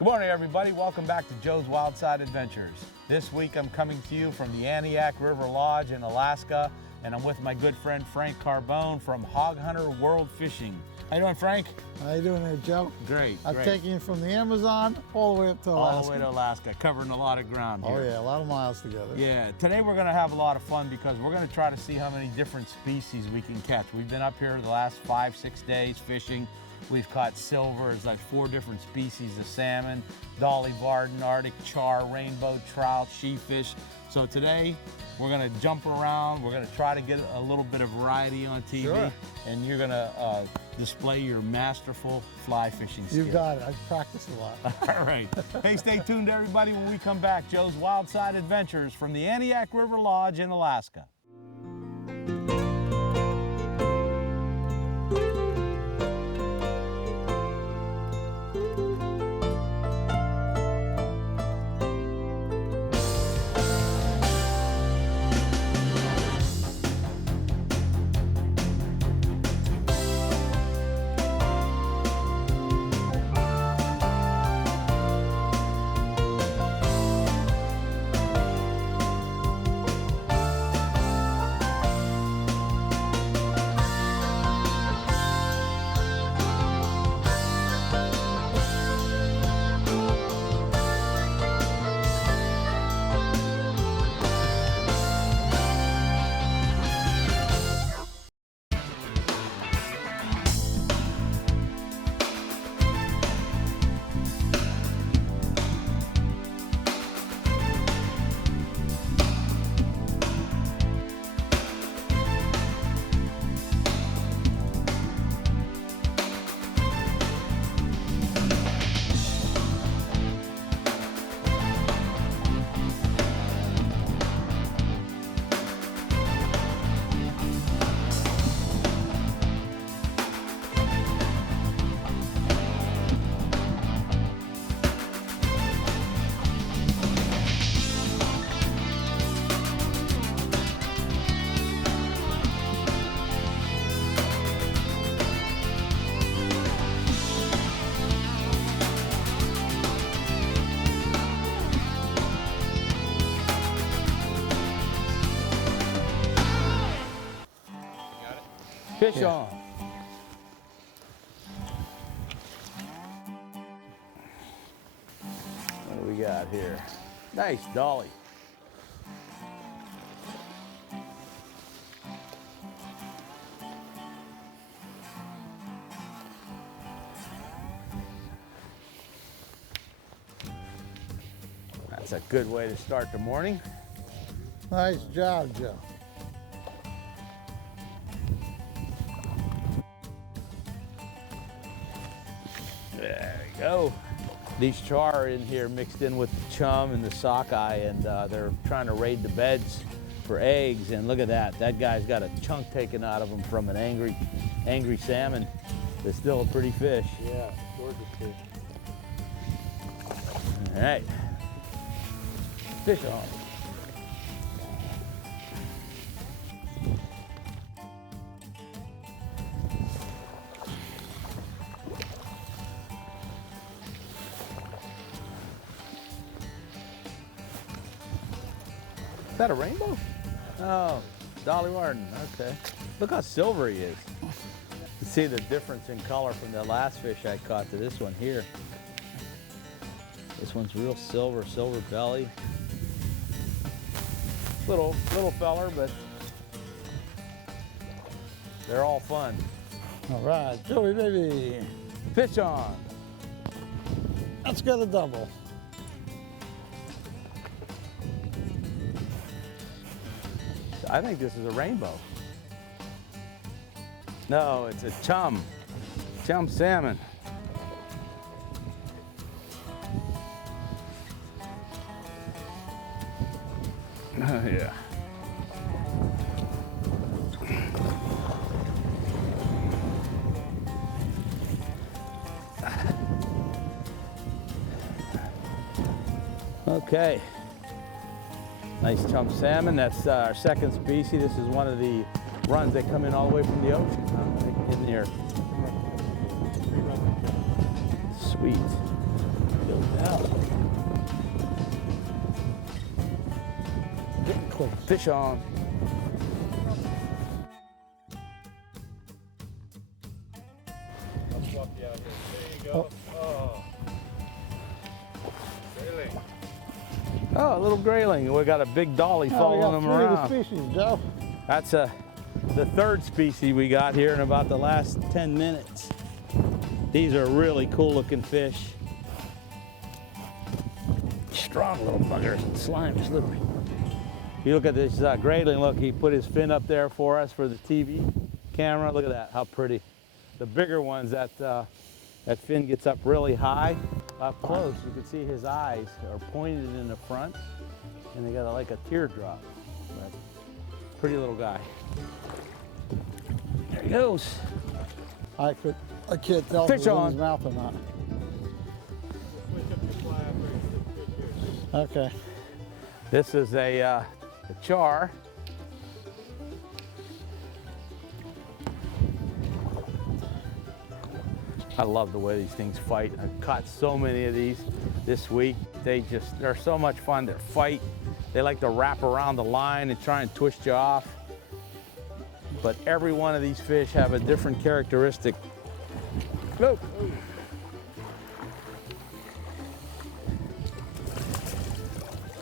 Good morning, everybody. Welcome back to Joe's Wildside Adventures. This week I'm coming to you from the Aniak River Lodge in Alaska, and I'm with my good friend Frank Carbone from Hog Hunter World Fishing. How you doing, Frank? How you doing there, Joe? Great. I've taken you from the Amazon all the way up to Alaska. All the way to Alaska, covering a lot of ground here. Oh yeah, a lot of miles together. Yeah, today we're gonna have a lot of fun because we're gonna try to see how many different species we can catch. We've been up here the last 5-6 days fishing. We've caught silver, it's like 4 different species of salmon, dolly varden, Arctic char, rainbow trout, sheefish. So today we're gonna jump around, we're gonna try to get a little bit of variety on TV. Sure. And you're gonna display your masterful fly fishing skills. You got it, I've practiced a lot. All right. Hey, stay tuned, everybody, when we come back. Joe's Wildside Adventures from the Aniak River Lodge in Alaska. Fish on. What do we got here? Nice dolly. That's a good way to start the morning. Nice job, Joe. There we go. These char are in here mixed in with the chum and the sockeye, and they're trying to raid the beds for eggs. And look at that. That guy's got a chunk taken out of him from an angry salmon. That's still a pretty fish. Yeah, gorgeous fish. All right. Fish on. Is that a rainbow? Oh, dolly varden, okay. Look how silver he is. You see the difference in color from the last fish I caught to this one here. This one's real silver belly. Little feller, but they're all fun. All right, Joey baby. Fish on. Let's get a double. I think this is a rainbow. No, it's a chum salmon. Yeah. Okay. Nice chum salmon. That's our second species. This is one of the runs that come in all the way from the ocean in there. Sweet. Build please. Fish on. I'll swap you out here. There you go. Oh. Grayling. Oh, a little grayling. We got a big dolly following him three around. of the species, Joe. That's the third species we got here in about the last 10 minutes. These are really cool looking fish. Strong little buggers, slimy, slippery. If you look at this grayling, look, he put his fin up there for us for the TV camera. Look at that, how pretty. The bigger ones, that fin gets up really high. Up close, you can see his eyes are pointed in the front, and they got like a teardrop. But pretty little guy. There he goes. I can't tell if Fish it's in on. his mouth or not. Switch up your fly up there and fish here. Okay. This is a char. I love the way these things fight. I've caught so many of these this week. They're so much fun. They fight. They like to wrap around the line and try and twist you off. But every one of these fish have a different characteristic. Go.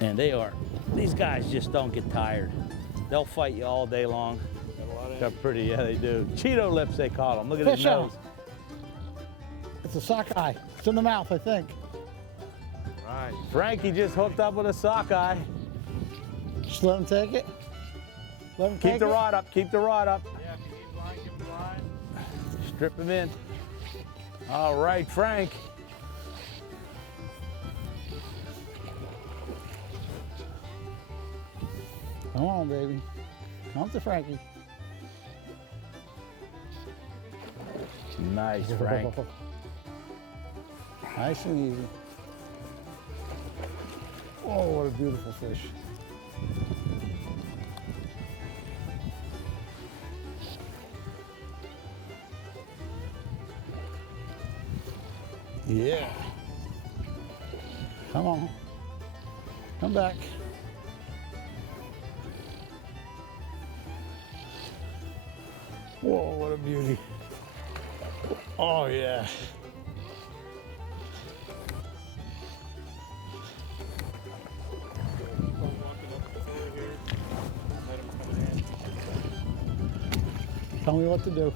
And these guys just don't get tired. They'll fight you all day long. Got a lot of They're pretty, yeah, they do. Cheeto lips, they call them. Look at his Fish on. nose. It's a sockeye. It's in the mouth, I think. Right. Frankie just hooked up with a sockeye. Just let him take it. Let him take Keep the it. rod up, keep the rod up. Yeah, if you need line, give him line. Strip him in. All right, Frank. Come on, baby. Come to Frankie. Nice, Frank. Nice and easy. Oh, what a beautiful fish. Yeah. Come on. Come back. Whoa, what a beauty. Oh, yeah. Keep on walking up the floor here. Let him come in. Tell me what to do.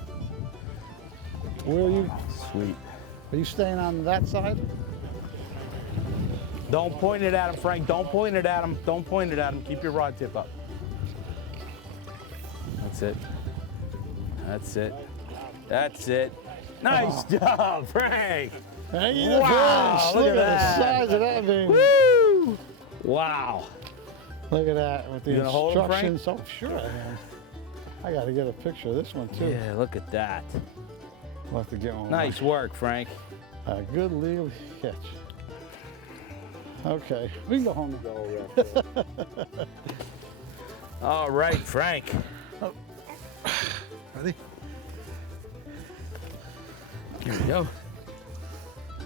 Will you? Sweet. Are you staying on that side? Don't point it at him, Frank. Don't point it at him. Don't point it at him. Keep your rod tip up. That's it. That's it. That's it. Nice job, Frank. Hanging Wow, the fish. look Look at at that. the size of that thing. Woo! Wow. Look at that with the You gonna hold him, Frank? instructions. Oh, sure I am. I got to get a picture of this one too. Yeah, look at that. We'll have to get one. Nice work, Frank. A good legal catch. Okay, we can go home and go. All right, Frank. Ready? Here we go.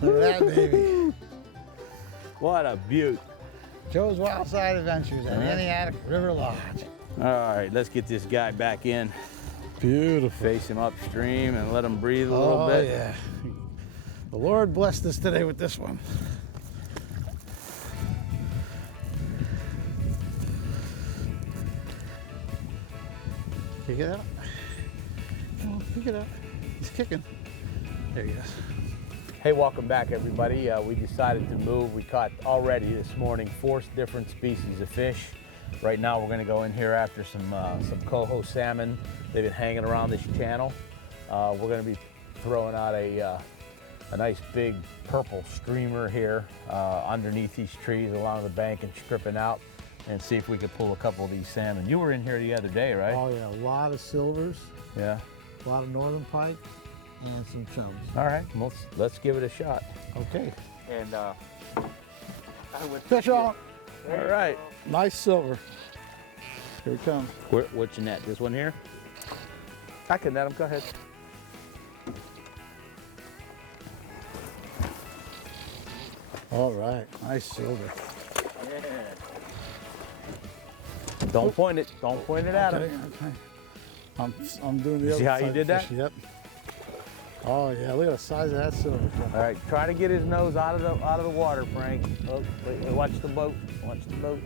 Look at that baby. What a beaut. Joe's Wildside Adventures at Aniak River Lodge. All right, let's get this guy back in. Beautiful. Face him upstream and let him breathe a little Oh bit. yeah. The Lord blessed us today with this one. Pick it up. Come on, pick it up. He's kicking. There he is. Hey, welcome back, everybody. We decided to move. We caught already this morning 4 different species of fish. Right now, we're going to go in here after some coho salmon. They've been hanging around this channel. We're going to be throwing out a nice big purple streamer here underneath these trees along the bank and stripping out and see if we could pull a couple of these salmon. You were in here the other day, right? Oh yeah, a lot of silvers, Yeah. a lot of northern pike, and some chums. All right, well, let's give it a shot. Okay. And I would. Fish on. All right. Nice silver. Here it comes. What's your net? This one here? I can net him. Go ahead. All right, nice silver. Don't point it. Don't point it at him. Okay. I'm doing the other See how you side did that? fish, Yep. Oh yeah, look at the size of that silver. All right, try to get his nose out of the water, Frank. Oh, wait, watch the boat. Watch the boat.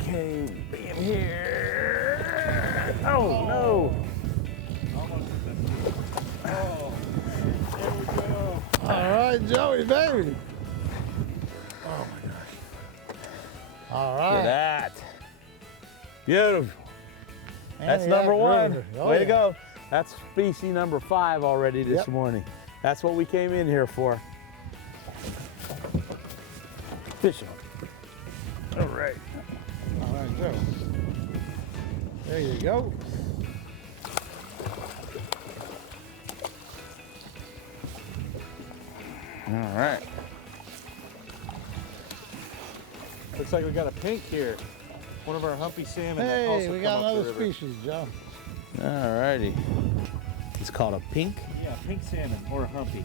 Okay, bring him here. Oh no! Oh, there we go. All right, Joey, baby. Oh my gosh. All Look at right. that. Beautiful. That's Aniak number one. River. Oh, Way to yeah. go. That's species number 5 already this Yep. morning. That's what we came in here for. Fish on. All right. All right, Joe. There you go. All right. Looks like we got a pink here. One of our humpy salmon. that Hey, also we come got up the another river. species, Joe. All righty. It's called a pink. Yeah, pink salmon or a humpy.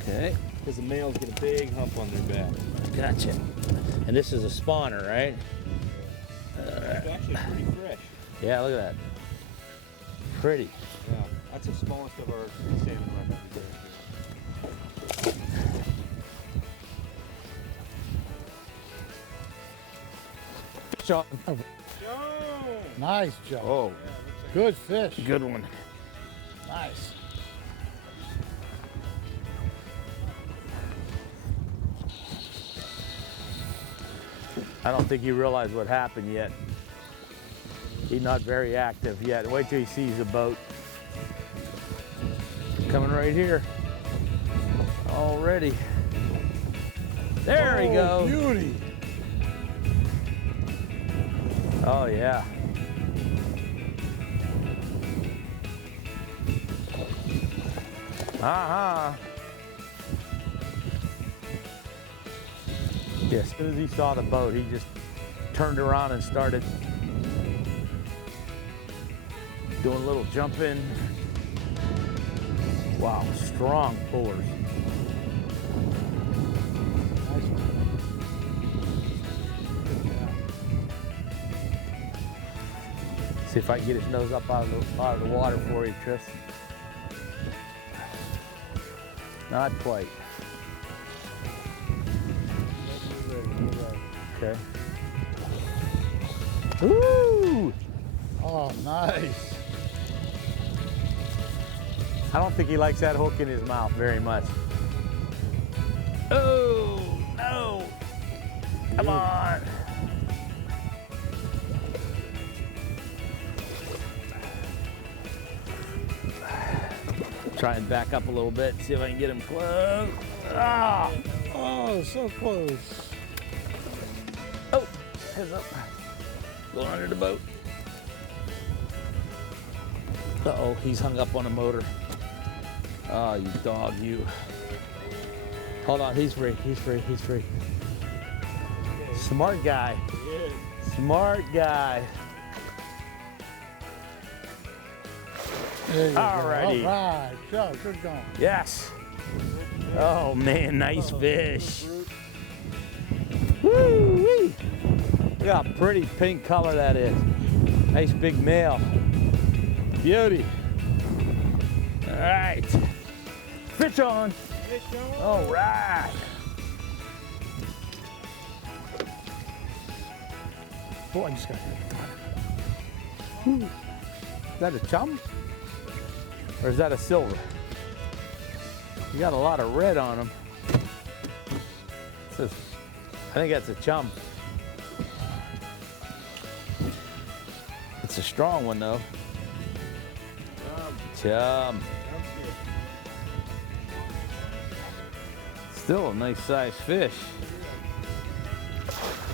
Okay. Because the males get a big hump on their back. Gotcha. And this is a spawner, right? It's actually pretty fresh. Yeah, look at that. Pretty. Yeah, that's the smallest of our salmon right now. Shot. Joe! Nice, Joe. Oh, Good fish. good one. Nice. I don't think he realized what happened yet. He's not very active yet. Wait till he sees the boat. Coming right here. Already. There we go. Beauty. Oh yeah. Yeah, as soon as he saw the boat, he just turned around and started doing a little jumping. Wow, strong pullers. Nice one. See if I can get his nose up out of the water for you, Tris. Not quite. Okay. Woo! Oh, nice. I don't think he likes that hook in his mouth very much. Oh, no. Come on. Try and back up a little bit, see if I can get him close. Ah! Oh, so close. Oh, heads up. Going under the boat. Uh-oh, he's hung up on a motor. Oh, you dog, you. Hold on, he's free, he's free, he's free. Smart guy. Smart guy. There you Alrighty. go. All right, Joe, good going. Yes. Oh man, nice fish. Woo-wee. Look how pretty pink color that is. Nice big male. Beauty. All right. Fish on. Fish on. All right. Oh, I just got hit. Is that a chum? Or is that a silver? You got a lot of red on them. I think that's a chum. It's a strong one though. Chum. Still a nice sized fish.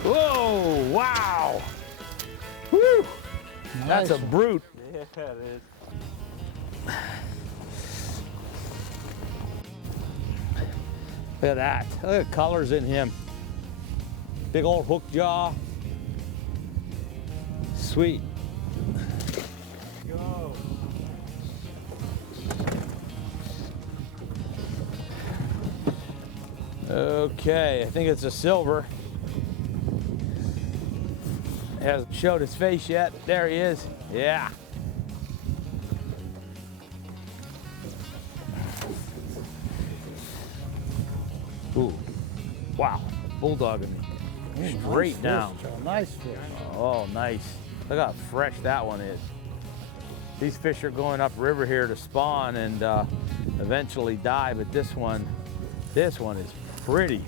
Whoa, wow. Woo. That's a Nice one. brute. Yeah, it is. Look at that. Look at the colors in him. Big old hook jaw. Sweet. Go. Okay, I think it's a silver. Hasn't showed his face yet. There he is. Yeah. Ooh. Wow. Bulldogging me. Straight down. Fish, Joe. Nice fish. Oh, nice. Look how fresh that one is. These fish are going up river here to spawn and eventually die, but this one is pretty.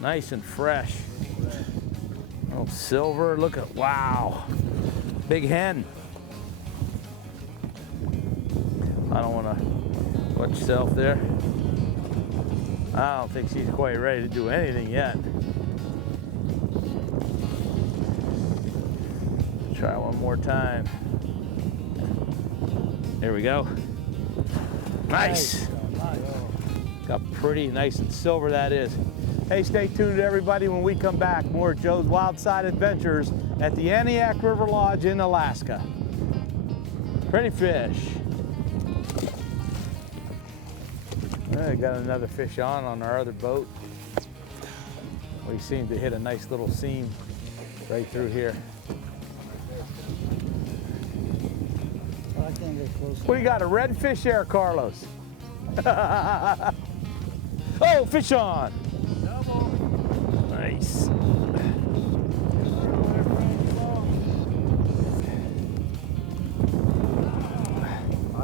Nice and fresh. Oh, silver, look at, wow. Big hen. I don't want to watch yourself there. I don't think she's quite ready to do anything yet. Try one more time. There we go. Nice. Got pretty nice and silver that is. Hey, stay tuned everybody when we come back. More Joe's Wildside Adventures at the Aniak River Lodge in Alaska. Pretty fish. I got another fish on our other boat. We seem to hit a nice little seam right through here. I can't get close. We got a redfish there, Carlos. Oh, fish on. Nice.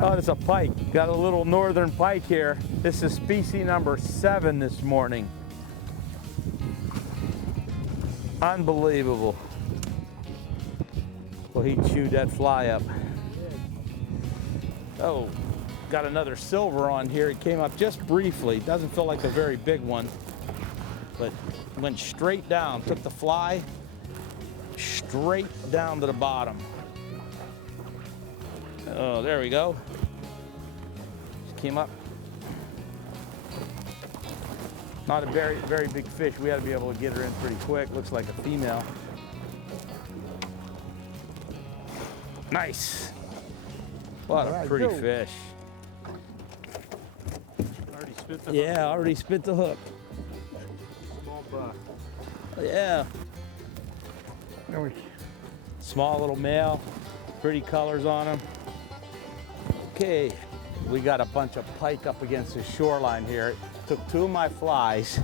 Oh, it's a pike. Got a little northern pike here. This is species number 7 this morning. Unbelievable. Well, he chewed that fly up. Oh, got another silver on here. It came up just briefly. Doesn't feel like a very big one, but went straight down. Took the fly straight down to the bottom. Oh, there we go. Just came up. Not a very, very big fish. We had to be able to get her in pretty quick. Looks like a female. Nice. What a pretty fish. Already spit the hook. Yeah, already spit the hook. Small buck. Yeah. Small little male. Pretty colors on him. Okay, we got a bunch of pike up against the shoreline here. Took 2 of my flies,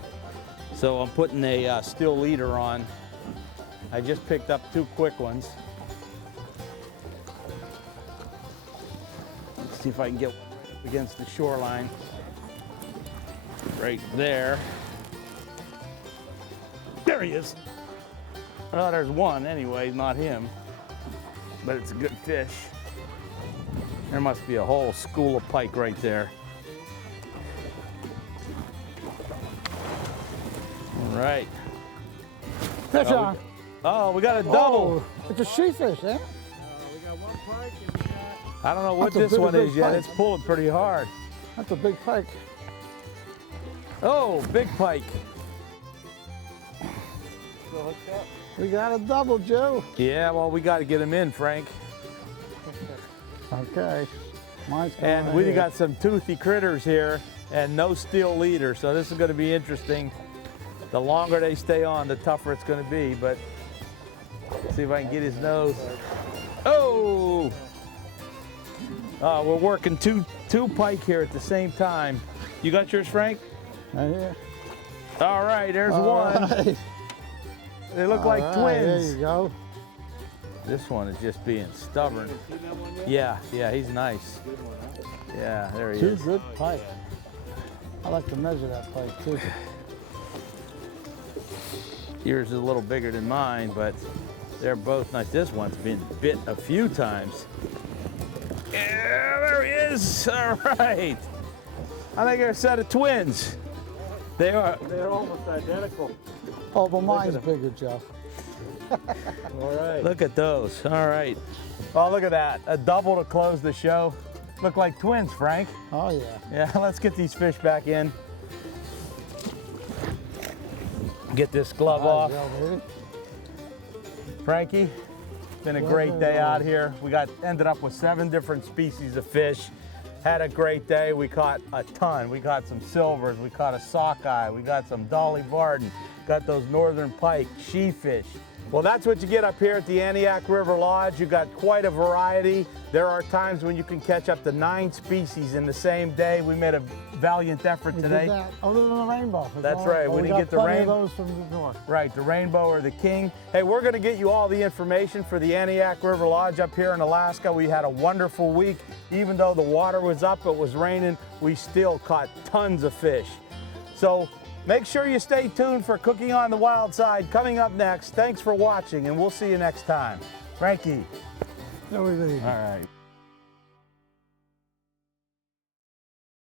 so I'm putting a steel leader on. I just picked up 2 quick ones. Let's see if I can get one up against the shoreline. Right there. There he is. Well, there's one anyway, not him, but it's a good fish. There must be a whole school of pike right there. All right. Fish on. Oh, we got a double. Oh, it's a she fish, eh? We got one pike and we got... I don't know what That's a this one big is yet. pike. It's pulling pretty hard. That's a big pike. Oh, big pike. Still hooked up? We got a double, Joe. Yeah, well, we got to get him in, Frank. Okay. Mine's going And right we here. got some toothy critters here and no steel leader, so this is going to be interesting. The longer they stay on, the tougher it's going to be, but let's see if I can get his nose. Oh! We're working two pike here at the same time. You got yours, Frank? Right here. All right, there's All one. right. They look like All right, twins. There you go. This one is just being stubborn. Seen that one yet? Yeah, he's nice. Good one, huh? Yeah, there he 2 is. good pike. I like to measure that pike too. Yours is a little bigger than mine, but they're both nice. This one's been bit a few times. Yeah, there he is. All right. I think they're a set of twins. They are. They're almost identical. Oh, but mine's bigger, Joe. All right. Look at those. All right. Oh, look at that. A double to close the show. Look like twins, Frank. Oh, yeah. Yeah, let's get these fish back in. Get this glove off. Joe, baby. Frankie, it's been a great day out here. We ended up with 7 different species of fish. Had a great day. We caught a ton. We caught some silvers. We caught a sockeye. We got some dolly varden. Got those northern pike, she fish, Well, that's what you get up here at the Aniak River Lodge. You got quite a variety. There are times when you can catch up to 9 species in the same day. We made a valiant effort We today. did that. Other than the rainbow. That's right. But We we didn't got get the plenty rain- of those from the north. Right, the rainbow or the king. Hey, we're going to get you all the information for the Aniak River Lodge up here in Alaska. We had a wonderful week. Even though the water was up, it was raining, we still caught tons of fish. So make sure you stay tuned for Cooking on the Wild Side coming up next. Thanks for watching, and we'll see you next time. Frankie. No, we didn't. All right.